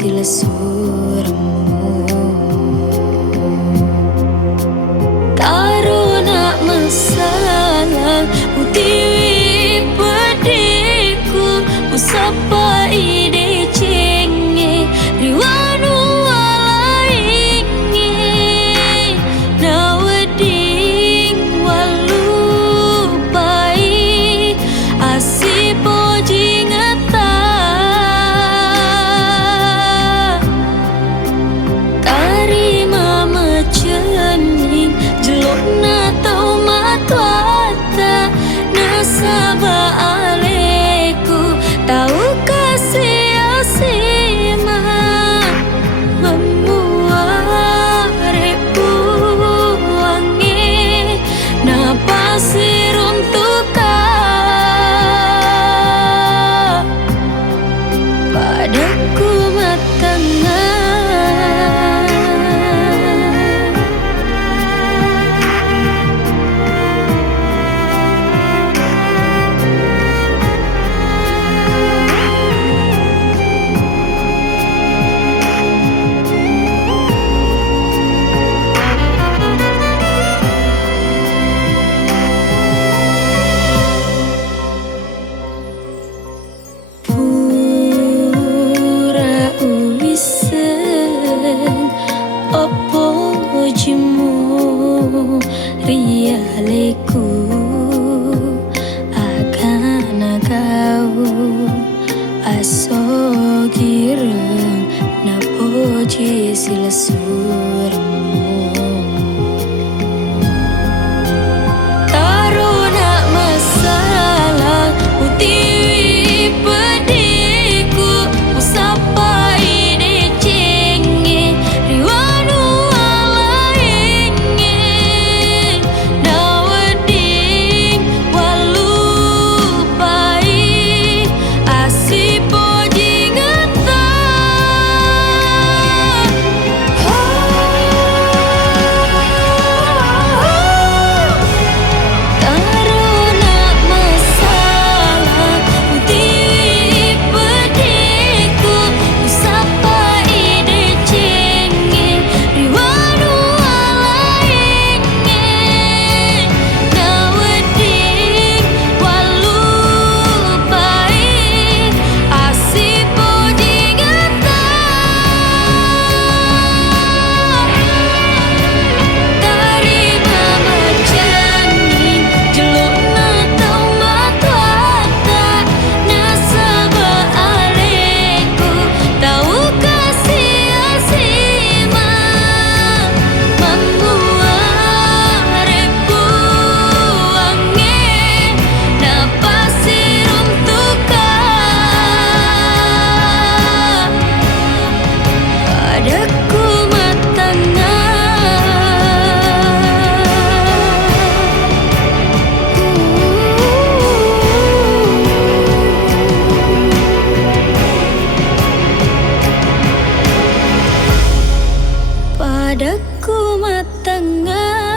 sila suaramu. Taruna masalah utiwi padiku usapa ide cenge riwanu walainge nawading walupai asipo jingata karima macening jelona tau matwata nasaba aleku tahu kasih asima memuarepu wangi napasi runtuka padaku matanga. Pura uwisen opo jimu rialeku akan kau asogireng napoji sila suaramu. Taruna masalah utiwi padiku usapa ide cenge riwanu walainge nawading walupai asipo jingata taruna masalah utiwi padiku usapa ide cenge riwanu walainge nawading walupai asipo jingata tarima macaning jelona tau matwata nasaba aleku tahu kasih asima memuarepu wangi napasi runtuka padaku matanga. Padaku matanga.